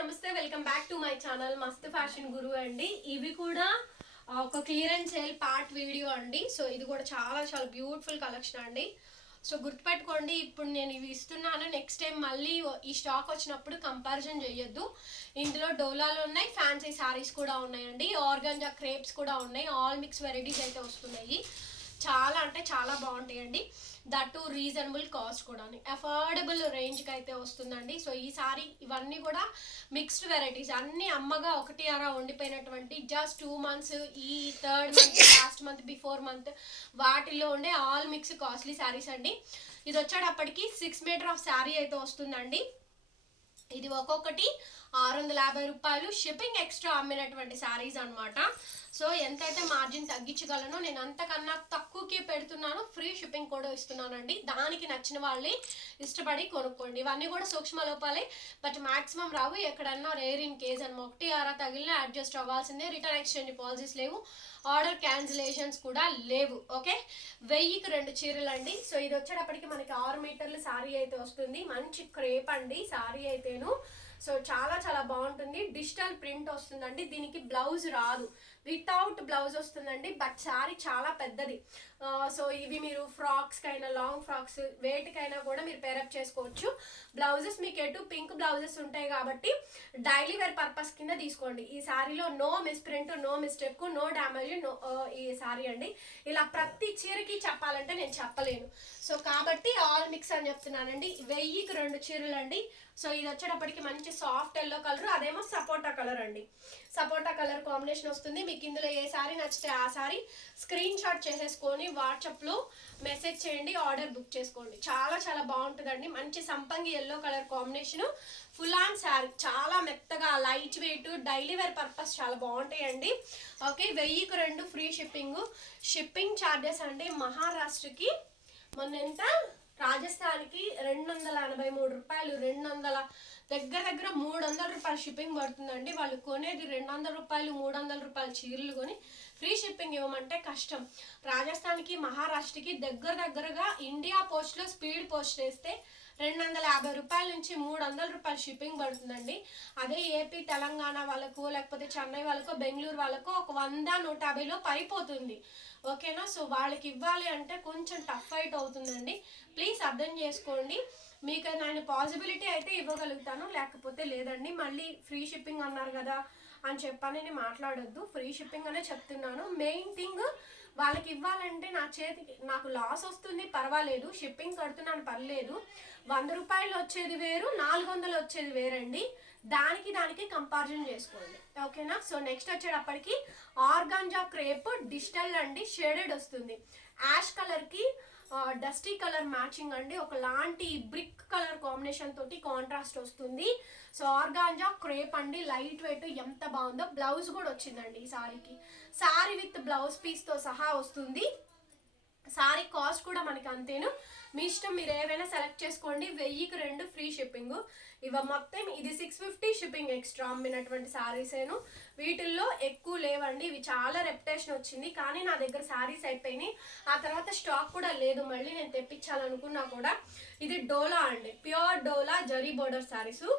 నమస్తే welcome back to my channel మస్త్ fashion గురు అండి. ఇవి కూడా ఒక క్లియరెన్స్ సేల్ పార్ట్ వీడియో అండి. సో ఇది కూడా చాలా చాలా బ్యూటిఫుల్ కలెక్షన్ అండి. సో గుర్తుపెట్టుకోండి, ఇప్పుడు నేను ఇవి ఇస్తున్నాను, నెక్స్ట్ టైం మళ్ళీ ఈ స్టాక్ వచ్చినప్పుడు కంపారిజన్ చేయొద్దు. ఇందులో డోలాలు ఉన్నాయి, ఫ్యాన్సీ సారీస్ కూడా ఉన్నాయండి, ఆర్గాంజా క్రేప్స్ కూడా ఉన్నాయి, ఆల్ మిక్స్ వెరైటీస్ అయితే వస్తున్నాయి. చాలా అంటే చాలా బాగుంటాయండి. దట్ రీజనబుల్ కాస్ట్ కూడా అఫోర్డబుల్ రేంజ్కి అయితే వస్తుందండి. సో ఈసారి ఇవన్నీ కూడా మిక్స్డ్ వెరైటీస్, అన్నీ అమ్మగా ఒకటి అరా ఉండిపోయినటువంటి జస్ట్ 2 months, ఈ 3rd month, last month, before month వాటిల్లో ఉండే ఆల్ మిక్స్ కాస్ట్లీ శారీస్ అండి. ఇది వచ్చేటప్పటికి 6 meter ఆఫ్ శారీ అయితే వస్తుందండి. ఇది ఒక్కొక్కటి 650 రూపాయలు, షిప్పింగ్ ఎక్స్ట్రా అమ్మినటువంటి శారీస్ అనమాట. సో ఎంతైతే మార్జిన్ తగ్గించగలను నేను అంతకన్నా తక్కువకి పెడుతున్నాను, ఫ్రీ షిప్పింగ్ కూడా ఇస్తున్నానండి. దానికి నచ్చిన వాళ్ళే ఇష్టపడి కొనుక్కోండి. ఇవన్నీ కూడా సూక్ష్మ లోపాలే, బట్ మాక్సిమం రావు. ఎక్కడన్నా రేర్ ఇన్ కేస్ అని ఒకటి అరా తగిలిన అడ్జస్ట్ అవ్వాల్సిందే. రిటర్న్ ఎక్స్చేంజ్ పాలసీస్ లేవు, ఆర్డర్ క్యాన్సిలేషన్స్ కూడా లేవు. ఓకే, 1000కి 2 చీరలు అండి. సో ఇది వచ్చేటప్పటికి మనకి 6 మీటర్ల శారీ అయితే వస్తుంది. మంచి క్రేప్ అండి శారీ అయితేను. సో చాలా చాలా బాగుంటుంది. డిజిటల్ ప్రింట్ వస్తుందండి. దీనికి బ్లౌజ్ రాదు, వితౌట్ బ్లౌజ్ వస్తుందండి. బట్ శారీ చాలా పెద్దది. సో ఇవి మీరు ఫ్రాక్స్కైనా, లాంగ్ ఫ్రాక్స్ వేటికైనా కూడా మీరు పేరప్ చేసుకోవచ్చు. బ్లౌజెస్ మీకు ఎటు పింక్ బ్లౌజెస్ ఉంటాయి కాబట్టి డైలీ వేర్ పర్పస్ కింద తీసుకోండి. ఈ శారీలో no misprint, no mistake, no damage, no ఈ శారీ అండి. ఇలా ప్రతి చీరకి చెప్పాలంటే నేను చెప్పలేను. సో కాబట్టి ఆల్ మిక్స్ అని చెప్తున్నానండి. 1000కి 2 చీరలు అండి. సో ఇది వచ్చేటప్పటికి మంచి సాఫ్ట్ ఎల్లో కలర్, అదేమో సపోటా కలర్ అండి. సపోటా కలర్ కాంబినేషన్ వస్తుంది. మీకు ఇందులో ఏ సారీ నచ్చితే ఆ సారీ స్క్రీన్ షాట్ చేసేసుకొని వాట్సాప్లో మెసేజ్ చేయండి, ఆర్డర్ బుక్ చేసుకోండి. చాలా చాలా బాగుంటుందండి. మంచి సంపంగి yellow colour combination, full on sari, చాలా మెత్తగా light weight, daily wear purpose చాలా బాగుంటాయండి. ఓకే, 1000కి 2 ఫ్రీ షిప్పింగ్. షిప్పింగ్ ఛార్జెస్ అండి మహారాష్ట్రకి మొన్న ఎంత, రాజస్థాన్కి 283 రూపాయలు, 200 దగ్గర 300 రూపాయలు షిప్పింగ్ పడుతుందండి. వాళ్ళు కొనేది 200 రూపాయలు, 300 రూపాయలు చీరలు కొని ఫ్రీ షిప్పింగ్ ఇవ్వమంటే కష్టం. రాజస్థాన్కి, మహారాష్ట్రకి దగ్గరగా ఇండియా పోస్ట్లో స్పీడ్ పోస్ట్ వేస్తే 250 రూపాయల నుంచి 300 రూపాయలు షిప్పింగ్ పడుతుందండి. అదే ఏపీ, తెలంగాణ వాళ్ళకు, లేకపోతే చెన్నై వాళ్ళకో, బెంగళూరు వాళ్ళకో ఒక 100-150లో పడిపోతుంది. ఓకేనా. సో వాళ్ళకి ఇవ్వాలి అంటే కొంచెం టఫ్ ఫైట్ అవుతుందండి. ప్లీజ్ అర్థం చేసుకోండి. మీకు నేను పాసిబిలిటీ అయితే ఇవ్వగలుగుతాను, లేకపోతే లేదండి. మళ్ళీ ఫ్రీ షిప్పింగ్ అన్నారు కదా అని చెప్పని మాట్లాడొద్దు, ఫ్రీ షిప్పింగ్ అనే చెప్తున్నాను. మెయిన్ థింగ్ వాళ్ళకి ఇవ్వాలంటే నా చేతికి నాకు లాస్ వస్తుంది, పర్వాలేదు, షిప్పింగ్ కడుతున్నాను, పర్లేదు. 100 రూపాయలు వచ్చేది వేరు, 400 వచ్చేది వేరండి. దానికి కంపారిజన్ చేసుకోండి. ఓకేనా. సో నెక్స్ట్ వచ్చేటప్పటికి ఆర్గాంజా క్రేప్ డిజిటల్ అండి, షేడెడ్ వస్తుంది. యాష్ కలర్కి డస్టీ కలర్ మ్యాచింగ్ అండి, ఒకలాంటి బ్రిక్ కలర్ కాంబినేషన్ తోటి కాంట్రాస్ట్ వస్తుంది. సో ఆర్గాంజా క్రేప్ అండి, లైట్ వెయిట్, ఎంత బాగుందో. బ్లౌజ్ కూడా వచ్చిందండి ఈ సారీకి, సారీ విత్ బ్లౌజ్ పీస్తో సహా వస్తుంది. సారీ కాస్ట్ కూడా మనకి అంతేను, మీ ఇష్టం, మీరు ఏవైనా సెలెక్ట్ చేసుకోండి. 1000కి 2 ఫ్రీ షిప్పింగ్. ఇవ మొత్తం ఇది 650 షిప్పింగ్ ఎక్స్ట్రా అమ్మినటువంటి శారీసేను. వీటిల్లో ఎక్కువ లేవండి, ఇవి చాలా రెప్యుటేషన్ వచ్చింది, కానీ నా దగ్గర శారీస్ అయిపోయినాయి. ఆ తర్వాత స్టాక్ కూడా లేదు, మళ్ళీ నేను తెప్పించాలనుకున్నా కూడా. ఇది డోలా అండి, ప్యూర్ డోలా జరీ బోర్డర్ శారీసు.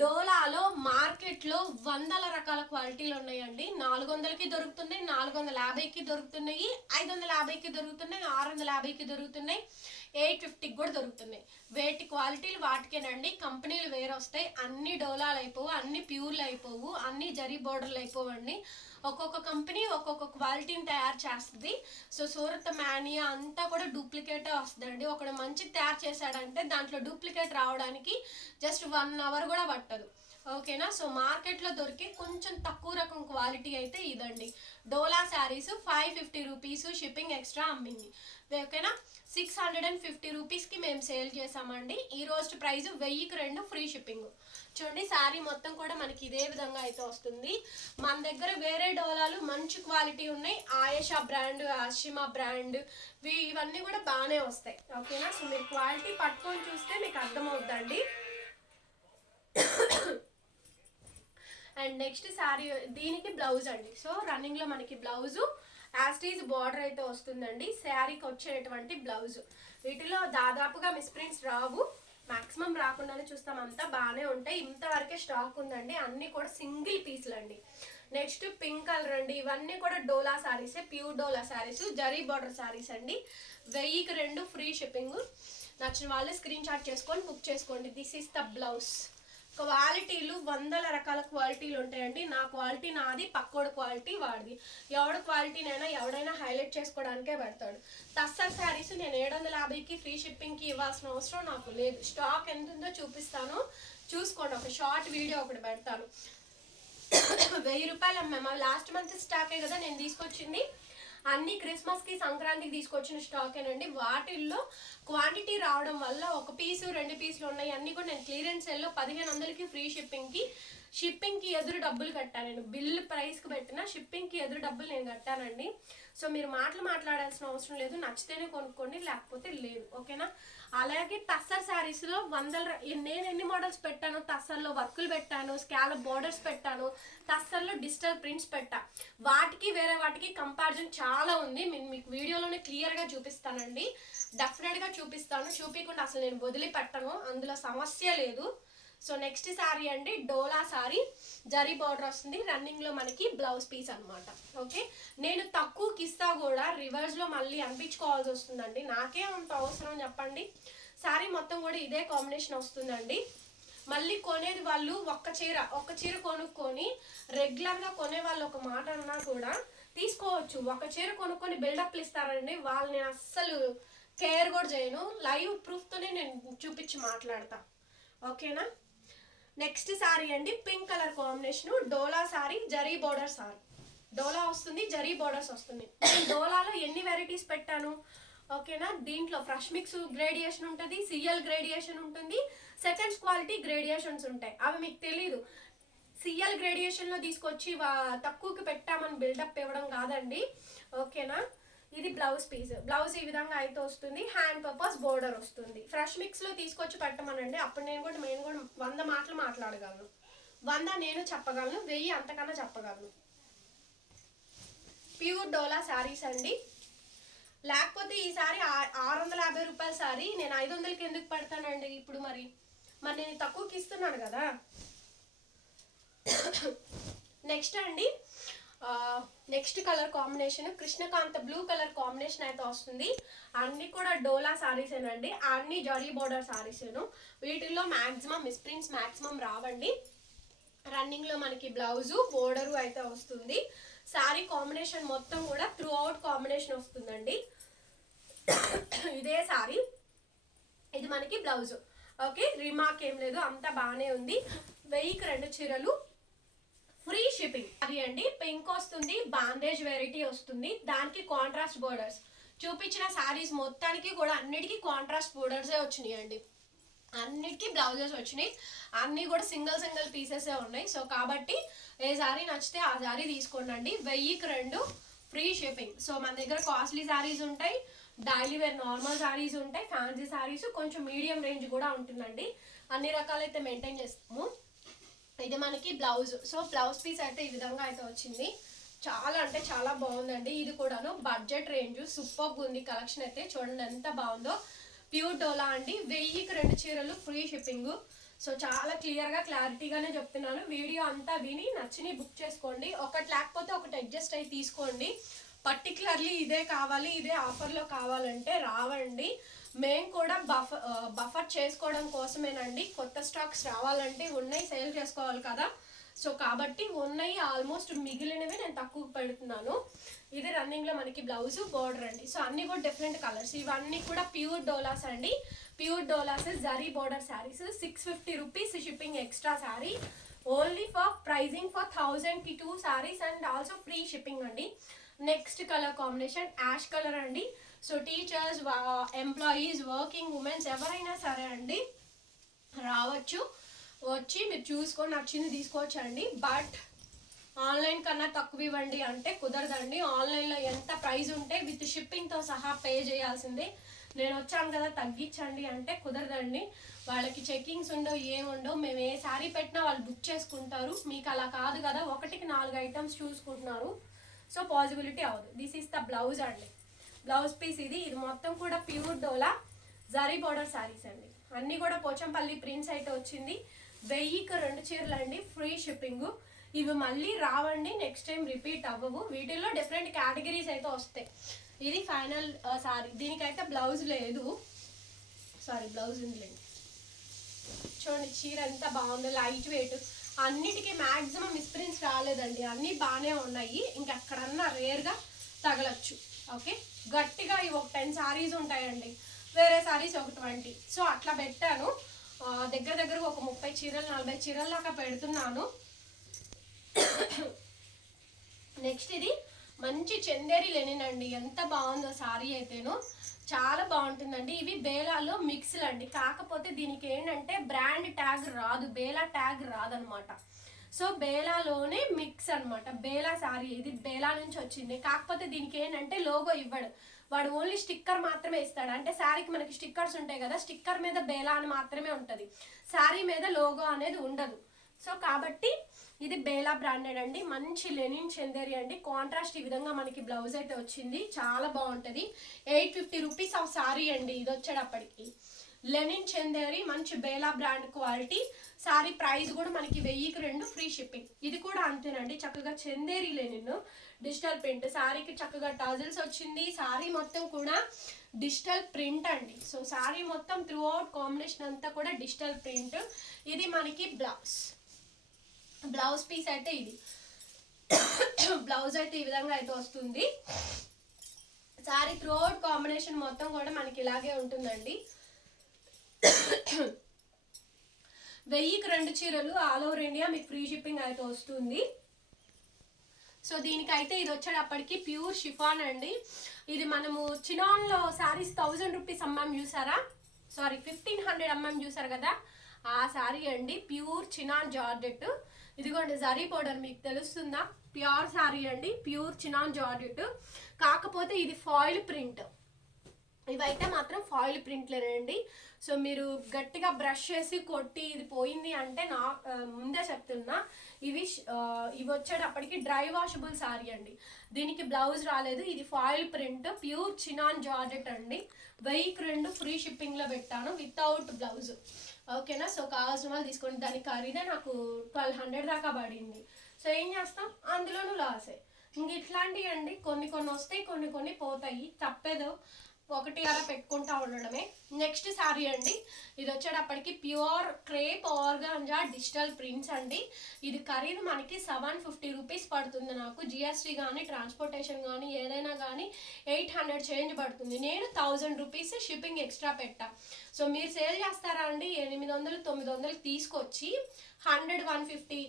డోలాలో మార్కెట్లో 100 రకాల క్వాలిటీలు ఉన్నాయండి. 400కి దొరుకుతున్నాయి, 450కి దొరుకుతున్నాయి, 550కి దొరుకుతున్నాయి, 650కి దొరుకుతున్నాయి, 850కి కూడా దొరుకుతున్నాయి. వేటి క్వాలిటీలు వాటికేనండి. కంపెనీలు వేరే వస్తాయి. అన్ని డోలాలు అయిపోవు, అన్ని ప్యూర్లు అయిపోవు, అన్ని జరీ బోర్డర్లు అయిపోవండి. ఒక్కొక్క కంపెనీ ఒక్కొక్క క్వాలిటీని తయారు చేస్తుంది. సో సూరత్ మానియా అంతా కూడా డూప్లికేటే వస్తుందండి. ఒకడు మంచిది తయారు చేశాడంటే దాంట్లో డూప్లికేట్ రావడానికి జస్ట్ 1 hour కూడా పట్టదు. ఓకేనా. సో మార్కెట్లో దొరికే కొంచెం తక్కువ రకం క్వాలిటీ అయితే ఇదండి. డోలా శారీస్ 550 రూపీస్ షిప్పింగ్ ఎక్స్ట్రా అమ్మింది. ఓకేనా. 650 రూపీస్కి మేము సేల్ చేసామండి. ఈ రోజు ప్రైస్ 1000కి 2 ఫ్రీ షిప్పింగ్. చూడండి శారీ మొత్తం కూడా మనకి ఇదే విధంగా అయితే వస్తుంది. మన దగ్గర వేరే డోలాలు మంచి క్వాలిటీ ఉన్నాయి, ఆయేషా బ్రాండ్, ఆషిమా బ్రాండ్, ఇవన్నీ కూడా బాగానే వస్తాయి. ఓకేనా. సో మీరు క్వాలిటీ పట్టుకొని చూస్తే మీకు అర్థమవుతుందండి. అండ్ నెక్స్ట్ శారీ, దీనికి బ్లౌజ్ అండి. సో రన్నింగ్లో మనకి బ్లౌజు యాస్టీజ్ బార్డర్ అయితే వస్తుందండి. శారీకి వచ్చేటువంటి బ్లౌజ్. వీటిలో దాదాపుగా మిస్ప్రింట్స్ రావు, మాక్సిమం రాకుండానే చూస్తాం, అంతా బాగానే ఉంటాయి. ఇంతవరకే స్టాక్ ఉందండి, అన్నీ కూడా సింగిల్ పీస్లు అండి. నెక్స్ట్ పింక్ కలర్ అండి, ఇవన్నీ కూడా డోలా శారీసే, ప్యూర్ డోలా శారీస్, జరీ బార్డర్ శారీస్ అండి. 1000కి 2 ఫ్రీ షిప్పింగ్. నచ్చిన వాళ్ళు స్క్రీన్ షాట్ చేసుకొని బుక్ చేసుకోండి. This is the blouse. క్వాలిటీలు వందల రకాల క్వాలిటీలు ఉంటాయండి. నా క్వాలిటీ నాది, పక్కోడు క్వాలిటీ వాడిది. ఎవడ క్వాలిటీనైనా ఎవడైనా హైలైట్ చేసుకోవడానికే పెడతాడు. టస్సర్ శారీస్ నేను 750కి ఫ్రీ షిప్పింగ్కి ఇవ్వాల్సిన అవసరం నాకు లేదు. స్టాక్ ఎంత ఉందో చూపిస్తాను, చూసుకోండి. ఒక షార్ట్ వీడియో ఒకటి పెడతాను. 1000 రూపాయలు అమ్మాము. లాస్ట్ మంత్ స్టాకే కదా నేను తీసుకొచ్చింది. అన్ని క్రిస్మస్కి సంక్రాంతికి తీసుకొచ్చిన స్టాకేనండి. వాటిల్లో క్వాంటిటీ రావడం వల్ల ఒక పీసు 2 పీసులు ఉన్నాయి. అన్నీ కూడా నేను క్లియరెన్స్ సేల్లో 1500కి ఫ్రీ షిప్పింగ్కి ఎదురు డబ్బులు కట్టాను. నేను బిల్ ప్రైస్కి పెట్టిన షిప్పింగ్కి ఎదురు డబ్బులు నేను కట్టానండి. సో మీరు మాట్లాడాల్సిన అవసరం లేదు. నచ్చితేనే కొనుక్కోండి, లేకపోతే లేదు. ఓకేనా? అలాగే టస్సర్ శారీస్లో నేను ఎన్ని మోడల్స్ పెట్టాను. టస్సర్లో వర్కులు పెట్టాను, స్కాలప్ బోర్డర్స్ పెట్టాను, టస్సర్లో డిజిటల్ ప్రింట్స్ పెట్టా. వాటికి వేరే వాటికి కంపారిజన్ చాలా ఉంది. మీకు వీడియోలోనే క్లియర్గా చూపిస్తానండి. డెఫినెట్గా చూపిస్తాను. చూపించకుండా అసలు నేను వదిలిపెట్టను, అందులో సమస్య లేదు. సో నెక్స్ట్ శారీ అండి, డోలా శారీ, జరీ బార్డర్ వస్తుంది. రన్నింగ్లో మనకి బ్లౌజ్ పీస్ అనమాట. ఓకే, నేను తక్కువకి ఇస్తా కూడా రివర్స్లో మళ్ళీ అనిపించుకోవాల్సి వస్తుందండి. నాకే అంత అవసరం చెప్పండి. శారీ మొత్తం కూడా ఇదే కాంబినేషన్ వస్తుందండి. మళ్ళీ కొనేది వాళ్ళు ఒక్క చీర కొనుక్కొని రెగ్యులర్గా కొనే వాళ్ళు ఒక మాట అన్నా కూడా తీసుకోవచ్చు. ఒక చీర కొనుక్కొని బిల్డప్లు ఇస్తారండి, వాళ్ళు నేను అస్సలు కేర్ కూడా చేయను. లైవ్ ప్రూఫ్తోనే నేను చూపించి మాట్లాడతా. ఓకేనా? నెక్స్ట్ శారీ అండి, పింక్ కలర్ కాంబినేషన్, డోలా శారీ, జరీ బోర్డర్ శారీ. డోలా వస్తుంది, జరీ బోర్డర్స్ వస్తుంది. నేను డోలాలో ఎన్ని వెరైటీస్ పెట్టాను. ఓకేనా? దీంట్లో ఫ్రెష్ మిక్స్ గ్రేడియేషన్ ఉంటుంది, సిఎల్ గ్రేడియేషన్ ఉంటుంది, సెకండ్స్ క్వాలిటీ గ్రేడియేషన్స్ ఉంటాయి. అవి మీకు తెలీదు. సిఎల్ గ్రేడియేషన్లో తీసుకొచ్చి తక్కువకి పెట్టామని బిల్డప్ ఇవ్వడం కాదండి. ఓకేనా? ఇది బ్లౌజ్ పీస్. బ్లౌజ్ ఈ విధంగా అయితే వస్తుంది. హ్యాండ్ పర్పస్ బోర్డర్ వస్తుంది. ఫ్రెష్ మిక్స్లో తీసుకొచ్చి పెట్టమనండి. అప్పుడు నేను కూడా 100 మాటలు మాట్లాడగలను. 100 నేను చెప్పగలను, 1000 అంతకన్నా చెప్పగలను. ప్యూర్ డోలా శారీస్ అండి. లేకపోతే ఈ శారీ 650 రూపాయల శారీ నేను 500కి ఎందుకు పెడతానండి ఇప్పుడు? మరి నేను తక్కువకి ఇస్తున్నాను కదా. నెక్స్ట్ అండి, next colour combination Krishnakanta blue colour combination అయితే వస్తుంది. అన్ని కూడా డోలా శారీసేనండి, అన్ని జరీ బోర్డర్ శారీసేను. వీటిల్లో మ్యాక్సిమం మిస్ప్రింట్స్ మ్యాక్సిమం రావండి. రన్నింగ్లో మనకి బ్లౌజు బోర్డరు అయితే వస్తుంది. శారీ కాంబినేషన్ మొత్తం కూడా త్రూ అవుట్ కాంబినేషన్ వస్తుందండి. ఇదే శారీ, ఇది మనకి బ్లౌజు. ఓకే, రిమార్క్ ఏం లేదు, అంతా బాగానే ఉంది. 1000కి 2 చీరలు ఫ్రీ షిప్పింగ్. అది అండి పింక్ వస్తుంది, బాందేజ్ వెరైటీ వస్తుంది. దానికి కాంట్రాస్ట్ బోర్డర్స్. చూపించిన శారీస్ మొత్తానికి కూడా అన్నిటికీ కాంట్రాస్ట్ బోర్డర్సే వచ్చినాయి అండి. అన్నిటికీ బ్లౌజెస్ వచ్చినాయి. అన్నీ కూడా సింగిల్ పీసెసే ఉన్నాయి. సో కాబట్టి ఏ శారీ నచ్చితే ఆ శారీ తీసుకోండి. 1000కి 2 ఫ్రీ షిప్పింగ్. సో మన దగ్గర కాస్ట్లీ శారీస్ ఉంటాయి, డైలీ వేర్ నార్మల్ శారీస్ ఉంటాయి, ఫ్యాన్సీ శారీస్, కొంచెం మీడియం రేంజ్ కూడా ఉంటుందండి. అన్ని రకాలైతే మెయింటైన్ చేస్తాము. ఇది మనకి బ్లౌజ్. సో బ్లౌజ్ పీస్ అయితే ఈ విధంగా అయితే వచ్చింది. చాలా అంటే చాలా బాగుందండి. ఇది కూడాను బడ్జెట్ రేంజ్, సూపర్గా ఉంది కలెక్షన్ అయితే. చూడండి ఎంత బాగుందో. ప్యూర్ డోలా అండి. 1000కి 2 చీరలు ఫ్రీ షిప్పింగ్. సో చాలా క్లారిటీగానే చెప్తున్నాను. వీడియో అంతా విని నచ్చిని బుక్ చేసుకోండి. ఒకటి లేకపోతే ఒకటి అడ్జస్ట్ అయ్యి తీసుకోండి. పర్టికులర్లీ ఇదే కావాలి, ఇదే ఆఫర్లో కావాలంటే రావండి. మేము కూడా బఫర్ చేసుకోవడం కోసమేనండి. కొత్త స్టాక్స్ రావాలంటే ఉన్నాయి, సేల్ చేసుకోవాలి కదా. సో కాబట్టి ఉన్నాయి, ఆల్మోస్ట్ మిగిలినవి నేను తక్కువ పెడుతున్నాను. ఇది రన్నింగ్లో మనకి బ్లౌజ్ బోర్డర్ అండి. సో అన్నీ కూడా డిఫరెంట్ కలర్స్. ఇవన్నీ కూడా ప్యూర్ డోలాస్ అండి. Pure dolas zari border saris. 650 rupees shipping extra sari. Only for pricing for 1000కి 2 saris and also free shipping అండి. Next colour combination ash colour అండి. So teachers, employees, working womens ఎవరైనా సరే అండి రావచ్చు. వచ్చి మీరు చూసుకొని నచ్చింది తీసుకోవచ్చండి. బట్ ఆన్లైన్ కన్నా తక్కువ ఇవ్వండి అంటే కుదరదండి. ఆన్లైన్లో ఎంత ప్రైస్ ఉంటే విత్ షిప్పింగ్తో సహా పే చేయాల్సిందే. నేను వచ్చాను కదా తగ్గించండి అంటే కుదరదండి. వాళ్ళకి చెకింగ్స్ ఉండవు, ఏముండవు. మేము ఏ శారీ పెట్టినా వాళ్ళు బుక్ చేసుకుంటారు. మీకు అలా కాదు కదా, 1కి 4 ఐటమ్స్ చూసుకుంటున్నారు. సో పాసిబిలిటీ అవ్వదు. దిస్ ఈస్ ద బ్లౌజ్ అండి. బ్లౌజ్ పీస్ ఇది మొత్తం కూడా ప్యూర్ డోలా జరీ బోర్డర్ శారీస్ అండి. అన్నీ కూడా పోచంపల్లి ప్రింట్స్ అయితే వచ్చింది. 1000కి 2 చీరలు అండి, ఫ్రీ షిప్పింగ్. ఇవి మళ్ళీ రావండి, నెక్స్ట్ టైం రిపీట్ అవ్వవు. వీటిల్లో డిఫరెంట్ కేటగిరీస్ అయితే వస్తాయి. ఇది ఫైనల్ సారీ. దీనికైతే బ్లౌజ్ లేదు, సారీ బ్లౌజ్ ఉందిలేండి. చూడండి చీర ఎంత బాగుందో, లైట్ వెయిట్. అన్నిటికీ మ్యాక్సిమం మిస్ప్రింట్స్ రాలేదండి, అన్నీ బాగానే ఉన్నాయి. ఇంకెక్కడన్నా రేర్గా తగలచ్చు. ఓకే, గట్టిగా ఇవి ఒక 10 సారీస్ ఉంటాయండి, వేరే సారీస్ ఒక 20. సో అట్లా పెట్టాను. దగ్గర దగ్గర ఒక 30 చీరలు 40 చీరల దాకా పెడుతున్నాను. నెక్స్ట్ ఇది మంచి చందేరి లెనిన్ అండి, ఎంత బాగుందో సారీ అయితేను, చాలా బాగుంటుందండి. ఇవి బేలాలో మిక్స్లు అండి, కాకపోతే దీనికి ఏంటంటే బ్రాండ్ ట్యాగ్ రాదు, బేలా ట్యాగ్ రాదనమాట. సో బేలాలోనే మిక్స్ అనమాట, బేలా సారీ. ఇది బేలా నుంచి వచ్చింది, కాకపోతే దీనికి ఏంటంటే లోగో ఇవ్వడు, వాడు ఓన్లీ స్టిక్కర్ మాత్రమే ఇస్తాడు. అంటే శారీకి మనకి స్టిక్కర్స్ ఉంటాయి కదా, స్టిక్కర్ మీద బేలా అని మాత్రమే ఉంటుంది, శారీ మీద లోగో అనేది ఉండదు. సో కాబట్టి ఇది బేలా బ్రాండెడ్ అండి, మంచి లెనిన్ చందేరి అండి. కాంట్రాస్ట్ ఈ విధంగా మనకి బ్లౌజ్ అయితే వచ్చింది, చాలా బాగుంటుంది. 850 రూపీస్ ఆ సారీ అండి. ఇది వచ్చేటప్పటికి లెనిన్ చందేరి, మంచి Bela brand quality. Sorry price కూడా మనకి 1000కి 2 ఫ్రీ షిప్పింగ్. ఇది కూడా అంతేనండి, చక్కగా చందేరి లెనిన్ డిజిటల్ ప్రింట్. సారీకి చక్కగా టజల్స్ వచ్చింది, సారీ మొత్తం కూడా డిజిటల్ ప్రింట్ అండి. సో సారీ మొత్తం త్రూ అవుట్ కాంబినేషన్ అంతా కూడా డిజిటల్ ప్రింట్. ఇది మనకి బ్లౌజ్ పీస్ అయితే ఇది బ్లౌజ్ అయితే ఈ విధంగా అయితే వస్తుంది. సారీ త్రూ అవుట్ కాంబినేషన్ మొత్తం కూడా మనకి ఇలాగే ఉంటుందండి. 1000కి 2 చీరలు ఆల్ ఓవర్ ఇండియా మీకు ఫ్రీ షిప్పింగ్ అయితే వస్తుంది. సో దీనికైతే ఇది వచ్చేటప్పటికి ప్యూర్ షిఫాన్ అండి. ఇది మనము చినాన్లో శారీస్ 1000 రూపీస్ అమ్మాం చూసారా, సారీ 1500 అమ్మాం చూసారు కదా, ఆ శారీ అండి. Pure chinon georgette. ఇదిగోండి జరీ పౌడర్ మీకు తెలుస్తుందా, ప్యూర్ శారీ అండి, ప్యూర్ చినాన్ జార్జెట్. కాకపోతే ఇది ఫాయిల్ ప్రింట్, ఇవైతే మాత్రం ఫాయిల్ ప్రింట్లేనండి. సో మీరు గట్టిగా బ్రష్ చేసి కొట్టి ఇది పోయింది అంటే నా ముందే చెప్తున్నా, ఇవి వచ్చేటప్పటికి డ్రై వాషబుల్ సారీ అండి. దీనికి బ్లౌజ్ రాలేదు, ఇది foil print, pure chinon georgette అండి. 1000కి 2 ఫ్రీ షిప్పింగ్లో పెట్టాను వితౌట్ బ్లౌజ్. ఓకేనా, సో కావాల్సిన వాళ్ళు తీసుకోండి. దాని ఖరీదే నాకు 1200 దాకా పడింది. సో ఏం చేస్తాం, అందులోనూ లాసే. ఇంక ఇట్లాంటివి అండి కొన్ని వస్తాయి, కొన్ని పోతాయి, తప్పేదో ఒకటి అలా పెట్టుకుంటా ఉండడమే. నెక్స్ట్ సారీ అండి, ఇది వచ్చేటప్పటికి pure crepe organza digital prints అండి. ఇది ఖరీదు మనకి 750 రూపీస్ పడుతుంది నాకు. జిఎస్టీ కానీ ట్రాన్స్పోర్టేషన్ కానీ ఏదైనా కానీ 800 చేంజ్ పడుతుంది. నేను 1000 రూపీస్ షిప్పింగ్ ఎక్స్ట్రా పెట్టా. సో మీరు సేల్ చేస్తారా అండి, 800 900 తీసుకొచ్చి 100 150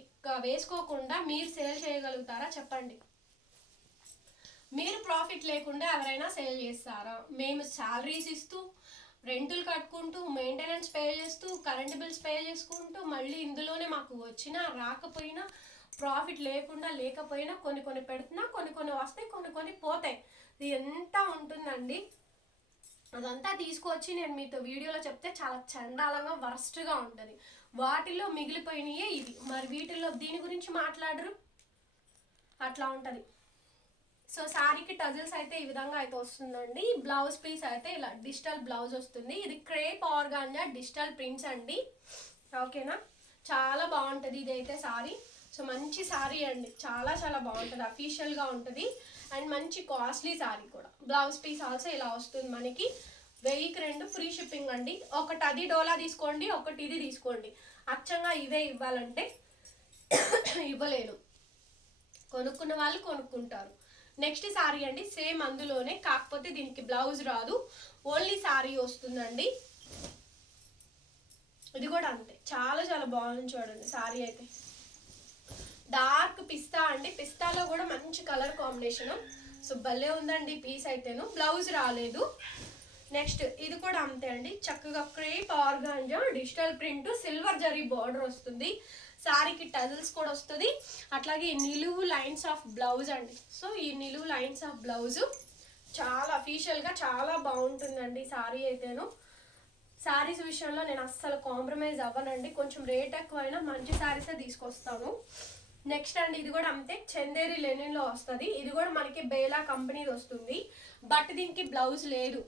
వేసుకోకుండా మీరు సేల్ చేయగలుగుతారా చెప్పండి? మీరు ప్రాఫిట్ లేకుండా ఎవరైనా సేల్ చేస్తారా? మేము శాలరీస్ ఇస్తూ, రెంటులు కట్టుకుంటూ, మెయింటెనెన్స్ పే చేస్తూ, కరెంట్ బిల్స్ పే చేసుకుంటూ, మళ్ళీ ఇందులోనే మాకు వచ్చినా రాకపోయినా, ప్రాఫిట్ లేకపోయినా కొన్ని పెడుతున్నా, కొన్ని వస్తాయి, కొన్ని పోతాయి. ఇది ఎంత ఉంటుందండి, అదంతా తీసుకొచ్చి నేను మీతో వీడియోలో చెప్తే చాలా చండాలంగా వర్స్ట్గా ఉంటుంది. వాటిల్లో మిగిలిపోయినాయే ఇవి, మరి వీటిల్లో దీని గురించి మాట్లాడరు, అట్లా ఉంటుంది. సో శారీకి టజల్స్ అయితే ఈ విధంగా అయితే వస్తుందండి. బ్లౌజ్ పీస్ అయితే ఇలా డిజిటల్ బ్లౌజ్ వస్తుంది. ఇది క్రేప్ ఆర్గాంజా డిజిటల్ ప్రింట్స్ అండి. ఓకేనా, చాలా బాగుంటుంది ఇదైతే సారీ. సో మంచి సారీ అండి, చాలా బాగుంటుంది, అఫీషియల్గా ఉంటుంది అండ్ మంచి కాస్ట్లీ సారీ కూడా. బ్లౌజ్ పీస్ ఆల్సో ఇలా వస్తుంది మనకి. 1000కి 2 ఫ్రీ షిప్పింగ్ అండి. ఒకటి అది డోలా తీసుకోండి, ఒకటి ఇది తీసుకోండి. అచ్చంగా ఇవే ఇవ్వాలంటే ఇవ్వలేను, కొనుక్కున్న వాళ్ళు కొనుక్కుంటారు. నెక్స్ట్ సారీ అండి, సేమ్ అందులోనే, కాకపోతే దీనికి బ్లౌజ్ రాదు, ఓన్లీ సారీ వస్తుందండి. ఇది కూడా అంతే, చాలా బాగుంది చూడండి సారీ అయితే. డార్క్ పిస్తా అండి, పిస్తాలో కూడా మంచి కలర్ కాంబినేషన్. సో భలే ఉందండి పీస్ అయితేను. బ్లౌజ్ రాలేదు. నెక్స్ట్ ఇది కూడా అంతే అండి, చక్కగా crepe organza digital print, silver zari border వస్తుంది. శారీకి టజల్స్ కూడా వస్తుంది. అట్లాగే నిలువు లైన్స్ ఆఫ్ బ్లౌజ్ అండి. సో ఈ నిలువు లైన్స్ ఆఫ్ బ్లౌజ్ చాలా అఫీషియల్గా చాలా బాగుంటుందండి శారీ అయితేను. శారీస్ విషయంలో నేను అస్సలు కాంప్రమైజ్ అవ్వనండి, కొంచెం రేట్ ఎక్కువైనా మంచి శారీసే తీసుకొస్తాను. నెక్స్ట్ అండి, ఇది కూడా అంతే, చందేరి లెనిన్లో వస్తుంది. ఇది కూడా మనకి బేలా కంపెనీది వస్తుంది, బట్ దీనికి బ్లౌజ్ లేదు,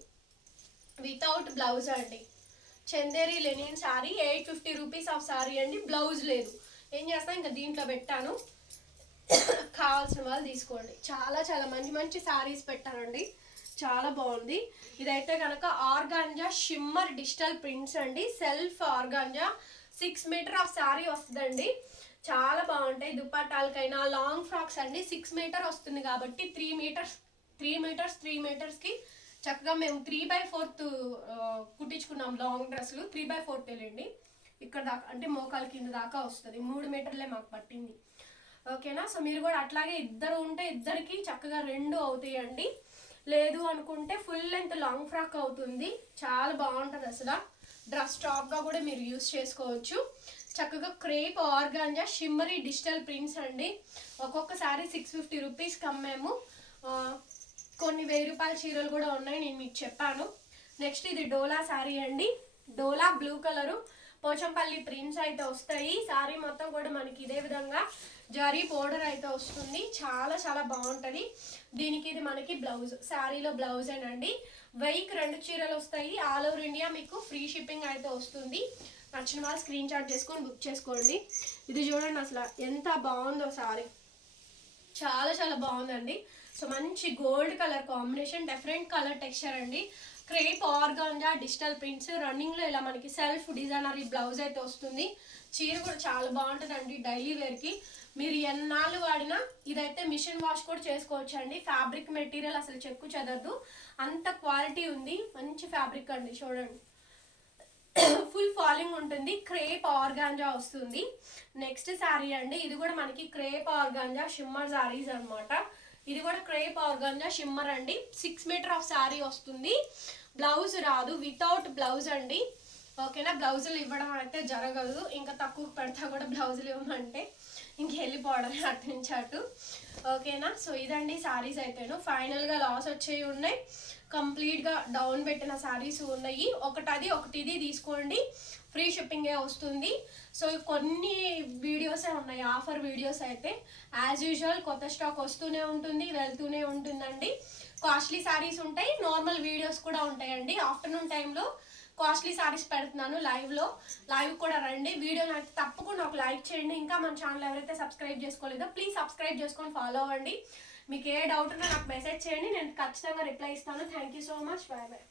వితౌట్ బ్లౌజ్ అండి. Chanderi linen sari 850 rupees of sari అండి. బ్లౌజ్ లేదు. ఏం చేస్తా ఇంకా దీంట్లో పెట్టాను, కావాల్సిన వాళ్ళు తీసుకోండి. చాలా చాలా మంచి మంచి శారీస్ పెట్టానండి, చాలా బాగుంది. ఇదైతే కనుక ఆర్గాంజా షిమ్మర్ డిజిటల్ ప్రింట్స్ అండి, self organza 6 metre of sari వస్తుందండి. చాలా బాగుంటాయి. దుపట్టాలకైనా లాంగ్ ఫ్రాక్స్ అండి. 6 మీటర్ వస్తుంది కాబట్టి 3 మీటర్స్కి చక్కగా మేము 3/4 కుట్టించుకున్నాం. లాంగ్ డ్రెస్సులు 3/4 తెలియండి, ఇక్కడ దాకా అంటే మోకాల కింద దాకా వస్తుంది. 3 మీటర్లే మాకు పట్టింది. ఓకేనా. సో మీరు కూడా అట్లాగే ఇద్దరు ఉంటే ఇద్దరికి చక్కగా 2 అవుతాయండి. లేదు అనుకుంటే ఫుల్ లెంత్ లాంగ్ ఫ్రాక్ అవుతుంది. చాలా బాగుంటుంది అసలు. డ్రెస్ టాప్గా కూడా మీరు యూస్ చేసుకోవచ్చు. చక్కగా crepe organza shimmery digital prints అండి. ఒక్కొక్కసారి 650 రూపీస్కి అమ్మాము. కొన్ని 1000 రూపాయల చీరలు కూడా ఉన్నాయి, నేను మీకు చెప్పాను. నెక్స్ట్ ఇది డోలా శారీ అండి. డోలా బ్లూ కలరు పోచంపల్లి ప్రింట్స్ అయితే వస్తాయి. శారీ మొత్తం కూడా మనకి ఇదే విధంగా జరీ బోర్డర్ అయితే వస్తుంది. చాలా చాలా బాగుంటుంది. దీనికి ఇది మనకి బ్లౌజ్, శారీలో బ్లౌజేనండి. 1000కి 2 చీరలు వస్తాయి. ఆల్ ఓవర్ ఇండియా మీకు ఫ్రీ షిప్పింగ్ అయితే వస్తుంది. నచ్చిన వాళ్ళు స్క్రీన్ షాట్ చేసుకొని బుక్ చేసుకోండి. ఇది చూడండి అసలు ఎంత బాగుందో శారీ, చాలా చాలా బాగుందండి. సో మంచి gold colour combination, different colour texture అండి. క్రేప్ ఆర్గాంజా డిజిటల్ ప్రింట్స్ రన్నింగ్లో ఇలా మనకి సెల్ఫ్ డిజైనర్ ఈ బ్లౌజ్ అయితే వస్తుంది. చీర కూడా చాలా బాగుంటుందండి డైలీ వేర్కి. మీరు ఎన్నాళ్ళు వాడినా ఇదైతే మిషన్ వాష్ కూడా చేసుకోవచ్చు అండి. ఫ్యాబ్రిక్ మెటీరియల్ అసలు చెక్కు చెదరదు, అంత క్వాలిటీ ఉంది. మంచి ఫ్యాబ్రిక్ అండి, చూడండి ఫుల్ ఫాలింగ్ ఉంటుంది. క్రేప్ ఆర్గాంజా వస్తుంది. నెక్స్ట్ శారీ అండి. ఇది కూడా మనకి క్రేప్ ఆర్గాంజా షిమ్మర్ శారీస్ అనమాట. ఇది కూడా క్రేప్ ఆర్గాంజా షిమ్మర్ అండి. 6 మీటర్ ఆఫ్ శారీ వస్తుంది. బ్లౌజ్ రాదు, వితౌట్ బ్లౌజ్ అండి. ఓకేనా. బ్లౌజులు ఇవ్వడం అయితే జరగదు, ఇంకా తక్కువ పెడతా కూడా బ్లౌజులు ఇవ్వమంటే ఇంకెళ్ళిపోవడం అటు నుంచి అటు. ఓకేనా. సో ఇదండి శారీస్ అయితేను. ఫైనల్గా లాస్ వచ్చేవి ఉన్నాయి, కంప్లీట్గా డౌన్ పెట్టిన శారీస్ ఉన్నాయి. ఒకటి ఇది తీసుకోండి, ఫ్రీ షిప్పింగే వస్తుంది. సో కొన్ని వీడియోసే ఉన్నాయి, ఆఫర్ వీడియోస్ అయితే. యాజ్ యూజువల్ కొత్త స్టాక్ వస్తూనే ఉంటుంది, వెళ్తూనే ఉంటుందండి. కాస్ట్లీ శారీస్ ఉంటాయి, నార్మల్ వీడియోస్ కూడా ఉంటాయండి. ఆఫ్టర్నూన్ టైంలో కాస్ట్లీ శారీస్ పెడుతున్నాను లైవ్ కూడా రండి. వీడియోని అయితే తప్పకుండా ఒక లైక్ చేయండి. ఇంకా మన ఛానల్ ఎవరైతే సబ్స్క్రైబ్ చేసుకోలేదో ప్లీజ్ సబ్స్క్రైబ్ చేసుకొని ఫాలో అవ్వండి. మీకు ఏ డౌట్ ఉన్నా నాకు మెసేజ్ చేయండి, నేను ఖచ్చితంగా రిప్లై ఇస్తాను. Thank you so much. Bye bye.